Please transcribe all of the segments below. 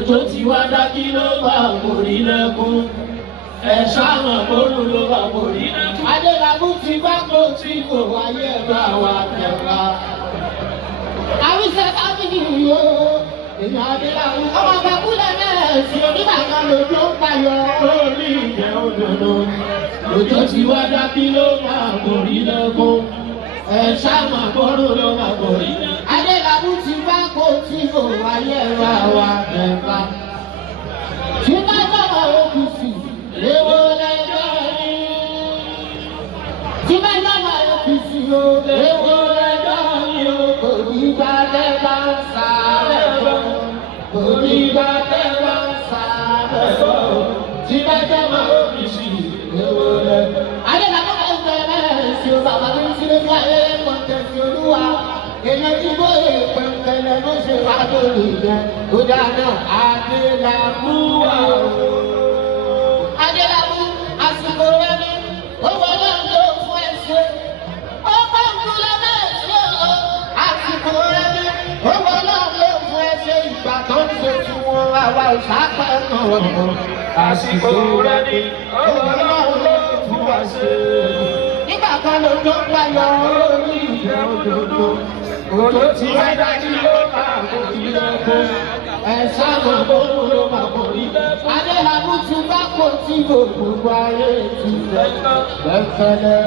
òjò tí wá dá kí ló bá mórí lẹ́kún ẹ̀ṣáwọn àbórò ló bá mórí lẹ́kún. Adélabú ti bá kó tí kò wáyé bá wa tẹ̀ka. Àwíṣẹ́ kábíyì yóò èèyàn Adélabú ọmọ bàbúlẹ̀ náà sí onígbàgbọ́ lójú ó payọ lórí ìjẹ́ òdòdó. Òjò tí wá dá kí ló bá mórí lẹ́kún ẹ̀ṣáwọn àbórò ló bá mórí lẹ́kún. Adélabú ti bá kó tí kò wáyé bá wa tẹ̀ka. Tí bá bàbá òkùsì léwo lẹ́jọ́ ní. Tí bá bàbá òkùsì léwo lẹ́jọ́ ní o. Kò ní gbà tẹ́ bá ń sáré bọ̀. Kò ní gbà tẹ́ bá ń sáré bọ̀. Tí bá bàbá òkùsì léwo lẹ́jọ́. Adélabú bá ń bẹ̀rẹ̀ sí o bàbá tó ń sílé fún ayé kọ̀ǹtẹ̀sì olúwa. Èèyàn tí bóyè pẹ̀mpẹ̀lẹ̀ ló ṣe wá lórí yẹn. Ó dáná Adélabú wà o. Adélabú àsìkò rẹ ni ó wọlé ló fún ẹsẹ̀. Ó bá ń kúlẹ̀ mẹ́sì o. Àsìkò rẹ ni ó wọlé ló fún ẹsẹ̀. Ìgbà tó ń ṣe tí wọn àwa ìsápẹ́ náà. Àsìkò rẹ ni ó wọlé ló fún ẹsẹ̀. Nígbà kan ló tó ń payọ̀ orí ìjẹ́ òdòdó. Òjò tí wá dájú ló máa kò kí lẹ́kún. Ẹ̀ṣáwọn àbórò ló máa kò rí lẹ́kún. Adélabú ti bá kò tí gbogbo ayé ti rẹ̀. Kẹ́kẹ́lẹ́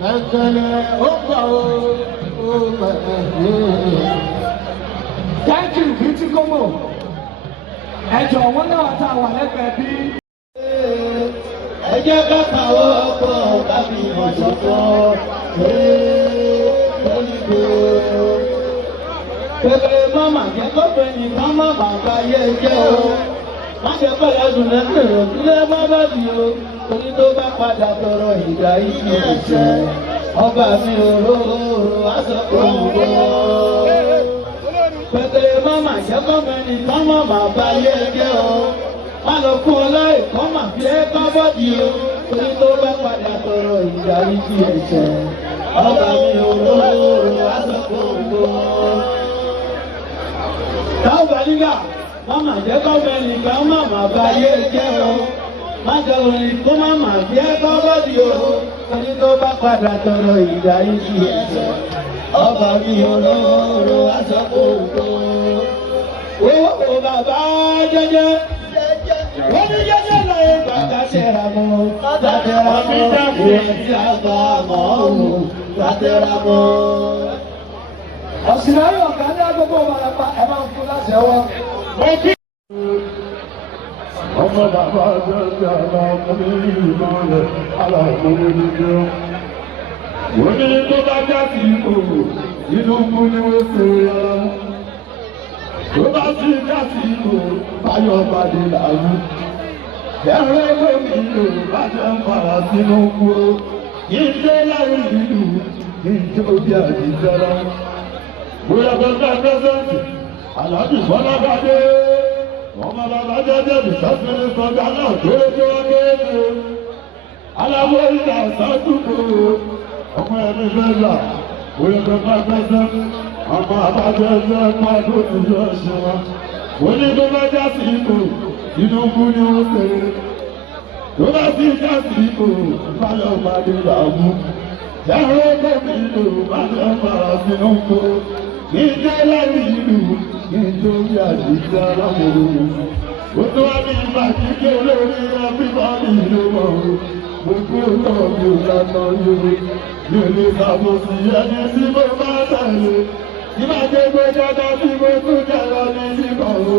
kẹ́kẹ́lẹ́ ó kọ̀ ó bẹ̀rẹ̀. Thank you, Beauty Como. Ẹ̀jọ̀ wọn náà ta wà lẹ́gbẹ̀ẹ́ bí. Ẹ jẹ́ ká pàwọ́ ọkọ̀ kábí ọ̀ṣọ́tọ̀. Pẹ̀lẹ́ mọ́mà jẹ́ kọ́pẹ́ nìkan má bàbá yẹ jẹ́ o. Má jẹ́ pẹ̀lẹ́ dùn lẹ́sẹ̀rọ̀ sílẹ̀ má bá bì o. Torí tó bá padà tọrọ ìgbà ìṣe ẹ̀ṣẹ̀. Ọba mi òróró aṣọ òwò. Pẹ̀lẹ́ mọ́mà jẹ́ kọ́pẹ́ nìkan má bàbá yẹ jẹ́ o. Má lọ fún ọ láì kọ́ mà fi ẹ́ kọ́ bọ́dì o. Torí tó bá padà tọrọ ìgbà ìṣe ẹ̀ṣẹ̀. Ọba mi òróró aṣọ òwò. Táwọn nígbà máma jẹ́ kọ́fẹ́ nìkan máma bá yé jẹ́ o. Má jẹ́ orin kó máma fi ẹ́ kọ́ bọ́dì o. Torí tó bá padà tọrọ ìdá ìṣí ẹ̀ṣẹ̀. Ọba mi olóró aṣọ kòkó. Owó bàbá jẹ́jẹ́. Wọ́n ní jẹ́jẹ́ láyé gbàgbà tẹ̀ra mọ́. Tàtẹ̀ra mọ́. Ìwé tí a gbà mọ́ òun. Tàtẹ̀ra mọ́. Ọ̀sìnláyé ọ̀gá ní agbègbè ọ̀bàràpá ẹ̀ máa ń fún láti ẹwọ́. Ọmọ bàbá jẹ́jẹ́ aláàmúlé ìmọ̀lẹ̀ aláàmúlé níjọ́. Wọ́n ní tó bá já sí ipò inú mú ní wọ́n ṣe yára. Tó bá sí já sí ipò báyọ̀ bàdé làwú. Ẹ̀rọ ẹgbẹ́ mi lò bá jẹ́ ń fara sínú kúrò. Ìjẹ́ láyé ìlú ìjọ bí àdìsára. Bóyá bẹ́ẹ̀ pẹ́sẹ́ntì, Àlàájì Bọ́lá Bádé, ọmọ bàbá jẹ́jẹ́ ìsọ́sílẹ̀ sọ́jà náà kéré tó wá kéèké. Aláwọ̀ ìlà sọ́dúnkò, ọmọ ẹni bẹ́ẹ̀lá, bóyá bẹ́ẹ̀ pẹ́sẹ́ntì, ọmọ àbájẹ́jẹ́ máa tó ti yọ ṣe wá. Mo ní tó bá já sí ipò, Tinubu ni ó ṣe. Tó bá sí já sí ipò, Báyọ̀ Bádé làwú. Ẹ̀rọ gómìnà Báyọ̀ fara sínú kó. Ìjẹ́ láyé ìlú nítorí àdìsí aláwòrán. Ó tó wá ní ìgbà kíkẹ́ olórí everybody ló mọ̀ ọ́. Gbogbo olóògbé ìlànà yòó. Yóò lè ṣàbòsí ẹni tí mo bá tẹ̀lé. Nígbà tí mo jọjọ tí mo tún jẹ̀rọ ní ìgbà o.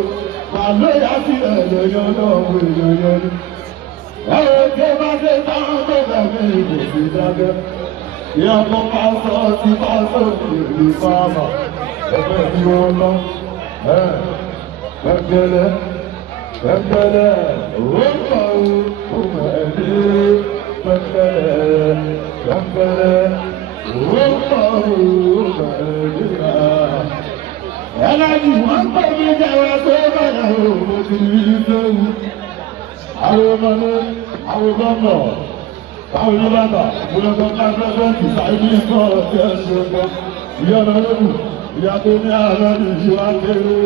Màlúù yá sí ẹ̀lẹ́yọ̀ náà wò èèyàn ni. Ẹ̀rọ tí ó bá ṣe táwọn tó bẹ̀rẹ̀ kò sí dábẹ́. Ìyàwó máa sọ sí máa sókè ní fáàmà. Ẹgbẹ́ tí wọ́n lọ, pẹ̀pẹ̀lẹ̀, pẹ̀pẹ̀lẹ̀, òǹkà òmò ẹ̀dí, pẹ̀pẹ̀lẹ̀, pẹ̀pẹ̀lẹ̀, òǹkà òmò ẹ̀dí náà. Ẹlẹ́ni wọ́n ń pè mí jẹ́wọ́ tó bẹ̀rẹ̀ òmò ti rí lóhùn. Àwọn ọmọdé, àwọn gómìnà, àwọn oníbàbà, ìgbòlógbò ká pẹ́sẹ́ntì sáyé ní ọ̀sẹ̀ ẹ̀ṣẹ̀ ọgbọ́n. Ìyá ọ̀nà lókù. Ìyá tó ní àárọ̀ ní ìṣúwá kéré.